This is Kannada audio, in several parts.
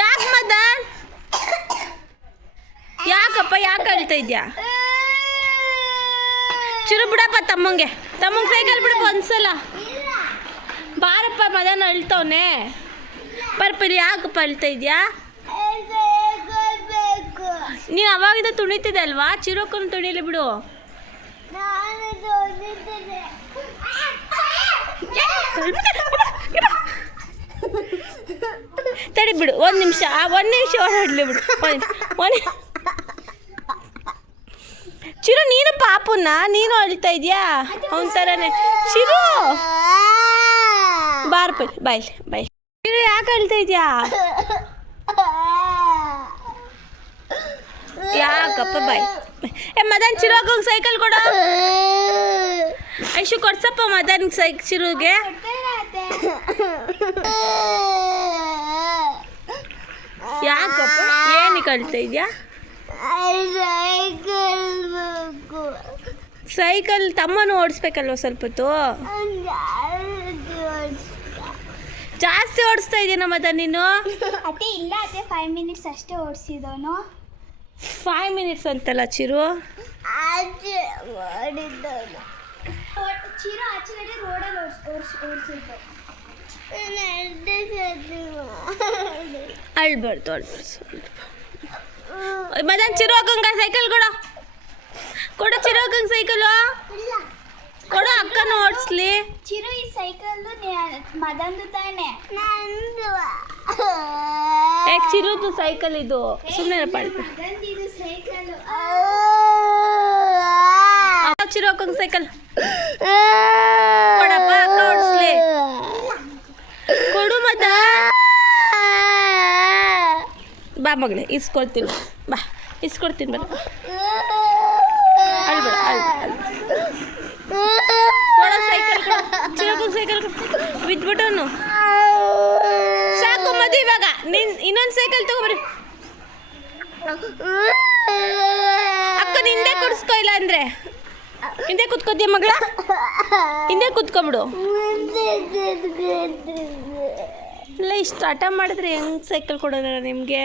ಯಾಕೆ ಮದನ್? ಯಾಕಪ್ಪ ಯಾಕೆ ಅಳ್ತಾ ಇದ್ಯಾ? ಚಿರು ಬಿಡಪ್ಪ ತಮ್ಮಂಗೆ ಸೈಕಲ್ ಬಿಡಪ್ಪ ಒಂದ್ಸಲ. ಬಾರಪ್ಪ ಮದನ್ ಅಳ್ತವನೆ. ಬರ್ಪಲ್ಲಿ ಯಾಕಪ್ಪ ಅಳ್ತಾ ಇದ್ಯಾ? ನೀನು ಅವಾಗಿಂದ ತುಣಿತಿದ್ದೆ ಅಲ್ವಾ? ಚಿರೋಕನ್ನು ತುಣಿಲಿ ಬಿಡು. ತಡಿ ಬಿಡು, ಒಂದು ನಿಮಿಷ ಓಡಾಡ್ಲಿ ಬಿಡು. ಚಿರು ನೀನು ಪಾಪುನ ನೀನು ಅಳ್ತಾ ಇದೆಯಾ? ಅವನ ಥರನೇ ಚಿರು. ಬಾರ್ಪಲ್ ಬಾಯ್ ಚಿರು ಯಾಕೆ ಅಳ್ತಾ ಇದೆಯಾ? ಯಾಕಪ್ಪ ಬಾಯ್. ಮದನ್ ಚಿರು ಹಾಕೋಂಗೆ ಸೈಕಲ್ ಕೊಡ. ಐಶು ಕೊಡ್ಸಪ್ಪ ಮದನ್ ಚಿರುಗೆ. ಯಾಕಪ್ಪ ಏನಕ್ಕೆ ಅಳ್ತಾ ಇದೆಯಾ? ಸೈಕಲ್ ತಮ್ಮನು ಓಡಿಸ್ಬೇಕಲ್ವ ಸ್ವಲ್ಪ ಹೊತ್ತು. ಜಾಸ್ತಿ ಓಡಿಸ್ತಾ ಇದೀನ ಮದನ್ ನೀನು? ಅತ್ತೆ ಇಲ್ಲ ಅತ್ತೆ 5 ಮಿನಿಟ್ಸ್ ಅಷ್ಟೇ ಓಡಿಸಿದವನು. 5 ಮಿನಿಟ್ಸ್ ಅಂತಲ್ಲ ಚಿರು. ಚಿರು ಆಚೆಗಡೆ ರೋಡಲ್ಲಿ ಓಡಿಸಿದ್ದು. ಅಳ್ಬಾರ್ದು ಮದನ್ ಚಿರು ಹಾಕಂಗ ಸೈಕಲ್ ಕೊಡ ಚಿರು ಹಾಕಂಗ ಸೈಕಲು ಕೊಡು, ಅಕ್ಕನ ಓಡಿಸ್ಲಿ. ಚಿರು ಈ ಸೈಕಲ್ ಮದಂದು ತಾನೆ. ಯಾಕೆ ಚಿರುದು ಸೈಕಲ್ ಇದು? ಸುಮ್ಮನೆ ಮದಂದಿದು ಸೈಕಲ್. ಚಿರು ಹಾಕಂಗ ಸೈಕಲ್ ಕೊಡಪ್ಪ, ಅಕ್ಕ ಓಡಿಸ್ಲಿ. ಕೊಡು ಮದ. ಬಾ ಮಗಳೇ ಇಸ್ಕೊಳ್ತೀನಿ, ಬಾ ಇಸ್ಕೊಡ್ತೀನಿ ಬರ. ಅಳ್ಬೇಡ ಕೊಡ ಸೈಕಲ್ ಚಿರೋಕು ಸೈಕಲ್ ಬಿದ್ಬಿಟ್ಟವನು. ಸಾಕು ಮದು, ಇವಾಗ ಇನ್ನೊಂದು ಸೈಕಲ್ ತಗೋಬರಿ. ಅಕ್ಕ ಹಿಂದೆ ಕೊಡಿಸ್ಕೊ, ಇಲ್ಲ ಅಂದ್ರೆ ಹಿಂದೆ ಕುತ್ಕೋತೀಯ ಮಗಳ, ಹಿಂದೆ ಕುತ್ಕೊಬಿಡು. ಇಲ್ಲ ಇಷ್ಟು ಹಠ ಮಾಡಿದ್ರೆ ಹೆಂಗೆ ಸೈಕಲ್ ಕೊಡೋಣ ನಿಮಗೆ?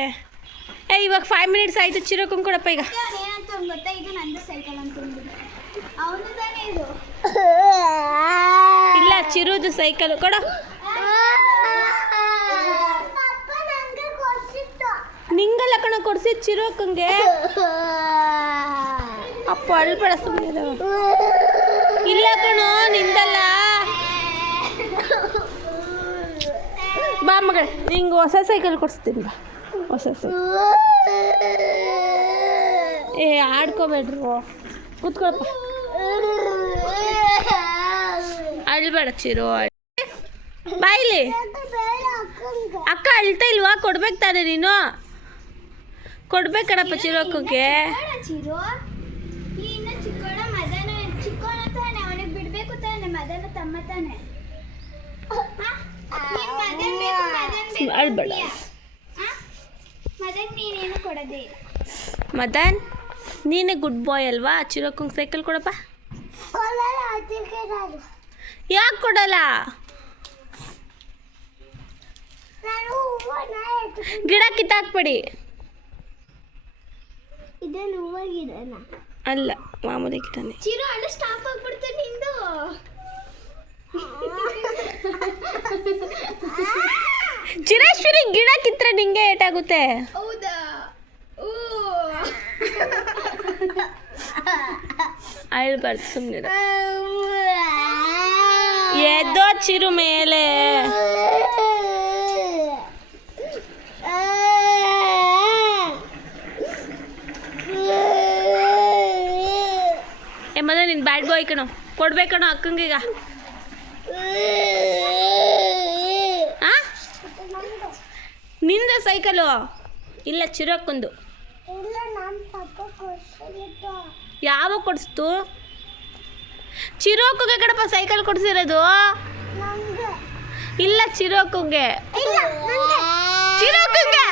ಇವಾಗ 5 ಮಿನಿಟ್ಸ್ ಆಯಿತು. ಚಿರೋಕಂಗೆ ಕೊಡಪ್ಪ ಈಗ. ಏನಂತ ಗೊತ್ತಾ, ಇದು ನಂದು ಸೈಕಲ್ ಅಂತ ಅವನು ತಾನೇ ಇದು. ಇಲ್ಲ ಚಿರುದು ಸೈಕಲ್ ಕೊಡ. ನಿಂಗಲ್ಲ ಕಣ ಕೊಡ್ಸಿದ್ ಚಿರೋಕಂಗೆ. ಅಪ್ಪ ಅಳ್ಬೇಡ ಸುಮ್ಮನೆ. ಇಲ್ಲ ಕಣೋ ನಿಂದಲ್ಲ. ಬಾ ಮಗಳೇ ನಿಂಗೆ ಹೊಸ ಸೈಕಲ್ ಕೊಡಿಸ್ತೀನಿ, ಬಾ ಹೊಸ ಸೈಕಲ್. ಆಡ್ಕೋಬೇಡ್ರು, ಕೂತ್ಕೊಳಪ್ಪ. ಅಳ್ಬೇಡ ಚಿರು, ಬಾಯಿಲಿ. ಅಕ್ಕ ಅಳ್ತಾ ಇಲ್ವಾ? ಕೊಡ್ಬೇಕು ತಾನೆ ನೀನು? ಕೊಡ್ಬೇಕಣಪ್ಪ ಚಿರೋಕಕ್ಕೆ. ಚಿರು ಇನ್ನು ಚಿಕ್ಕೋಣ ಮದನ ಚಿಕ್ಕೋಣ ತಾನೆ, ಅವನಿಗೆ ಬಿಡ್ಬೇಕು ತಾನೆ. ಮದನ ತಮ್ಮ ತಾನೆ. ಅಳ್ಬೇಡ ಮದನ್ ನೀನೇನು ಕೊಡೋದೇ ಇಲ್ಲ. ಮದನ್ ನೀನೇ ಗುಡ್ ಬಾಯ್ ಅಲ್ವಾ? ಚಿರೋಕಂಗೆ ಸೈಕಲ್ ಕೊಡಪ್ಪ. ಯಾಕೆ ಕೊಡಲ್ಲ? ಗಿಡ ಕಿತ್ತಾಕ್ಬೇಡಿ. ಇದನ್ನು ಹೂವಾಗಿಡೋಣ. ಅಲ್ಲ ಮಾಮೂಲಿ ಗಿಡನೇ. ಚಿರು ಅಲ್ಲ ಸ್ಟಾಪ್ ಆಗ್ಬಿಡ್ತು ನಿಂದು. ಚಿರೇಶ್ವರಿ ಗಿಡ ಕಿತ್ರೆ ನಿಂಗೆ ಏಟಾಗುತ್ತೆ. ಹೌದಾ? ಅಳ್ಬಾರ್ದು ಸುಮ್ಮನೆ. ಎದ್ದೋ ಚಿರು ಮೇಲೆ. ಮದ ನಿನ್ ಬ್ಯಾಡ್ ಬಾಯ್ ಕಣೋ, ಕೊಡ್ಬೇಕಣೋ ಅಕ್ಕಂಗೀಗ. ನಿಂದ ಸೈಕಲು ಇಲ್ಲ ಚಿರೋಕಂದು. ಯಾವಾಗ ಕೊಡಿಸ್ತು? ಚಿರೋಕುಗೆ ಕಡಪ ಸೈಕಲ್ ಕೊಡಿಸಿರೋದು. ಇಲ್ಲ ಚಿರೋಕುಗೆ. ಚಿರೋಕುಗೆ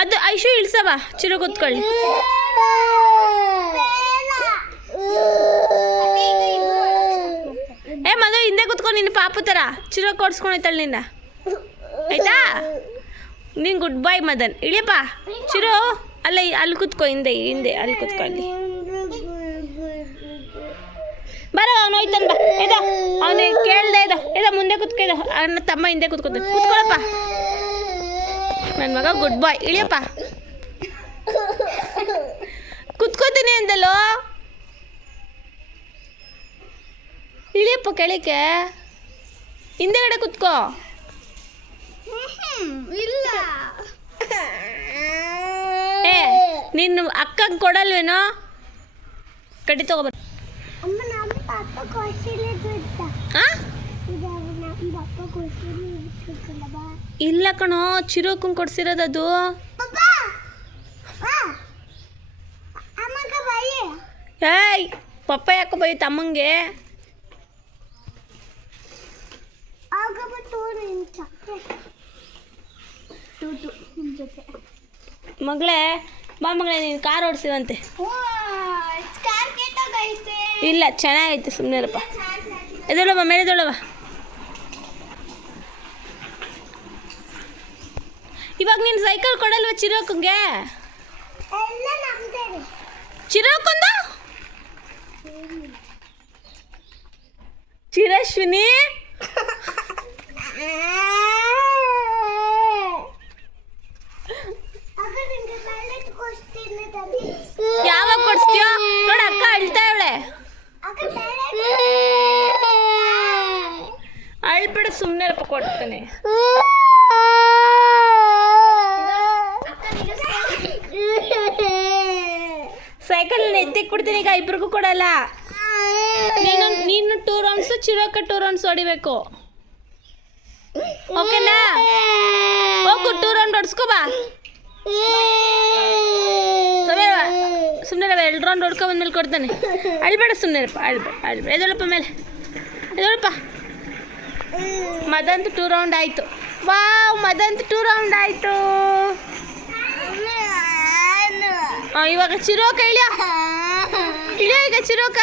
ಅದು ಐಶು ಇಳ್ಸವ. ಚಿರು ಕೂತ್ಕೊಳ್ಳಿ. ಪಾಪು ಥರ ಚಿರೋ ಕೊಡ್ಸ್ಕೊಂಡೈತಾಳೆ ನಿನ್ನ ಆಯ್ತಾ ನೀನು ಗುಡ್ ಬಾಯ್ ಮದನ್ ಇಳಿಯಪ್ಪ ಚಿರೋ ಅಲ್ಲ ಅಲ್ಲಿ ಕುತ್ಕೋ ಹಿಂದೆ ಹಿಂದೆ ಅಲ್ಲಿ ಕುತ್ಕೋ ಅಲ್ಲಿ ಬರ ಅವನು ಹೋಯ್ತಾನೆ ಬಾ ಇದ ಅವನು ಕೇಳ್ದೆ ಇದ ಮುಂದೆ ಕುತ್ಕೊ ಅಣ್ಣ ತಮ್ಮ ಹಿಂದೆ ಕುತ್ಕೊತಾನೆ ಕುತ್ಕೊಳಪ್ಪ ನನ್ನ ಮಗ ಗುಡ್ ಬಾಯ್ ಇಳಿಯಪ್ಪ ಕುತ್ಕೋತೀನಿ ಅಂದಲ್ಲೋ ಇಳಿಯಪ್ಪ ಕೆಳಕ್ಕೆ ಹಿಂದೆಗಡೆ ಕುತ್ಕೋ ಇಲ್ಲ ಏ ನಿನ್ನ ಅಕ್ಕಂಗೆ ಕೊಡಲ್ವೇನೋ ಕಡ್ಡಿ ತಗೋಬರ್ ಅಮ್ಮ ನಮ್ಮ ಪಾಪ ಕೊಡ್ಸಿಲ್ಲ ಹಾಂ ನಮ್ಮ ಪಾಪ ಕೊಡ್ಸಿಲ್ಲ ಬಾ ಇಲ್ಲ ಕಣೋ ಚಿರೋಕಂಗೆ ಕೊಡ್ಸಿರೋದು ಅದು ಅಮ್ಮಗ ಬಾಯಿ ಏಯ್ ಪಪ್ಪ ಯಾಕೋ ಬೈ ತಮ್ಮಂಗೆ ಆಗಬ ತೋರು ಚಕ್ಕೆ ಟೂಟು ನಿಮ್ಮ ಜೊತೆ ಮಗಳೇ ಬಾ ಮಗಳೇ ನೀನು ಕಾರ್ ಓಡಿಸಿವಂತೆ ಓ ಕಾರ್ ಕೆಟ್ಟೋಗೈತೆ ಇಲ್ಲ ಚೆನ್ನಾಗೈತೆ ಸುಮ್ಮನೆರಪ್ಪ ಎದೊಳವ ಮೇಲೆದೊಳವ ಇವಾಗ ನೀನು ಸೈಕಲ್ ಕೊಡಲ್ವ ಚಿರೋಕಂಗೆ ಎಲ್ಲ ನಮ್ದೇ ಚಿರೋಕೊಂದು ಚಿರಶ್ವಿನಿ ಆಗ ನಿಂಗೆ ಬ್ಯಾಲೆಟ್ ಕೊಡ್ತೀನಿ ತಂದಿ ಯಾವಾಗ ಕೊಡಿಸ್ತೀಯೋ ನೋಡ ಅಕ್ಕ ಅಳ್ತಾ ಇವಳೆ ಆಗ ಬ್ಯಾಲೆಟ್ ಅಳ್ಬಿಡು ಸುಮ್ಮನೆರಪ್ಪ ಕೊಡ್ತಾನೆ ಸೈಕಲ್ ಎತ್ತಿಕ್ ಬಿಡ್ತೀನಿ ಈಗ ಇಬ್ರಿಗೂ ಕೊಡಲ್ಲ ನೀನು 2 ರೌಂಡ್ಸು ಚಿರೋಕ 2 ರೌಂಡ್ಸ್ ಹೊಡಿಬೇಕು ಓಕೆನಾ ಹೋಗು 2 ರೌಂಡ್ ಹೊಡ್ಸ್ಕೋ ಬಾ ಸುಮ್ಮನೆ 2 ರೌಂಡ್ ಹೊಡ್ಕೊ ಬಂದ್ಮೇಲೆ ಕೊಡ್ತಾನೆ ಅಳ್ಬೇಡ ಸುಮ್ಮನೆರಪ್ಪ ಅಳ್ಬೇಡ ಎದೊಳಪ್ಪ ಮೇಲೆ ಎದೊಳಪ್ಪ ಮದಂತು 2 ರೌಂಡ್ ಆಯಿತು ವಾವ್ ಮದಂತು 2 ರೌಂಡ್ ಆಯಿತು ಇವಾಗ ಚಿರೋಕ ಇಳಿಯೋ ಈಗ ಚಿರೋಕ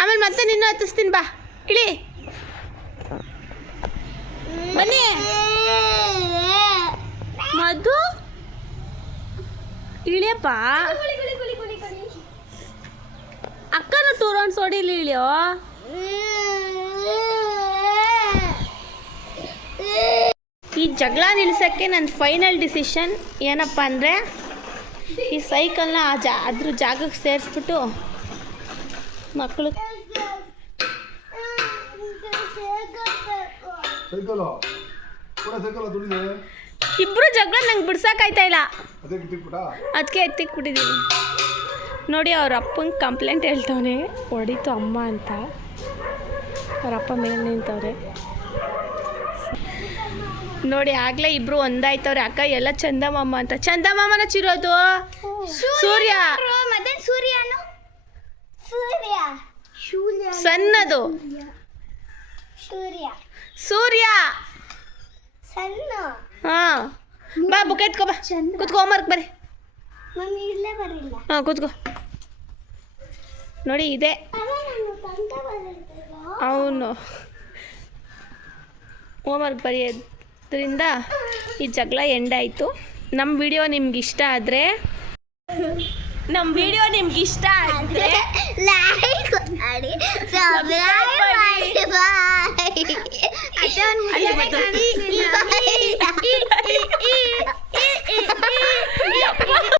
ಆಮೇಲೆ ಮತ್ತೆ ನಿನ್ನ ಹತ್ತಿಸ್ತೀನಿ ಬಾ ಇಳಿ ಬನ್ನಿ ಮಧು ಇಳಿಯಪ್ಪ ಅಕ್ಕನ 2 ರೌಂಡ್ಸ್ ಹೊಡಿಲಿ ಇಳಿಯೋ ಈ ಜಗಳ ನಿಲ್ಸೋಕ್ಕೆ ನನ್ನ ಫೈನಲ್ ಡಿಸಿಷನ್ ಏನಪ್ಪ ಅಂದರೆ ಈ ಸೈಕಲ್ನ ಅದ್ರ ಜಾಗಕ್ಕೆ ಸೇರಿಸ್ಬಿಟ್ಟು ಮಕ್ಕಳು ಸೈಕಲು ಕೂಡ ಸೈಕಲ್ ದುಡಿದೆ ಇಬ್ಬರು ಜಗಳ ನಂಗೆ ಬಿಡ್ಸೋಕ್ಕಾಯ್ತಾ ಇಲ್ಲ ಅದೇ ಕಿಟ್ಟಿಕ್ಬಿಟ್ಟ ಅದಕ್ಕೆ ಎತ್ತಿಕ್ಬಿಟ್ಟಿದ್ದೀನಿ ನೋಡಿ ಅವ್ರ ಅಪ್ಪಂಗೆ ಕಂಪ್ಲೇಂಟ್ ಹೇಳ್ತವನೆ ಹೊಡಿತು ಅಮ್ಮ ಅಂತ ಅವ್ರ ಅಪ್ಪ ಮೇಲೆ ನಿಂತವ್ರೆ ನೋಡಿ ಆಗಲೇ ಇಬ್ರು ಒಂದಾಯ್ತವ್ರೆ ಅಕ್ಕ ಎಲ್ಲ ಚಂದಮಾಮ ಅಂತ ಚಂದಮಾಮನ ಚಿರೋದು ಸೂರ್ಯ ಮದನ್ ಸೂರ್ಯನು ಸೂರ್ಯ ಸಣ್ಣದು ಸೂರ್ಯ ಸೂರ್ಯ ಸಣ್ಣ ಹಾಂ ಬಾ ಬುಕ್ ಎತ್ಕೋ ಬಾ ಚಂದ್ರ. ಕುತ್ಕೋ ಹೋಮ್ವರ್ಕ್ ಬರ್ರಿ ಮಮ್ಮಿ ಇಲ್ಲೇ ಬರಲಿಲ್ಲ ಹಾಂ ಕೂತ್ಕೋ ನೋಡಿ ಇದೆ ಅವನು ಹೋಮ್ವರ್ಕ್ ಬರೆಯೋದ್ರಿಂದ ಈ ಜಗಳ ಎಂಡ್ ಆಯಿತು ನಮ್ಮ ವಿಡಿಯೋ ನಿಮ್ಗೆ ಇಷ್ಟ ಆದರೆ ಲೈಕ್ ಮಾಡಿ ಸಬ್ಸ್ಕ್ರೈಬ್ ಮಾಡಿ ಬಾಯ್ ಅಲ್ಲಿ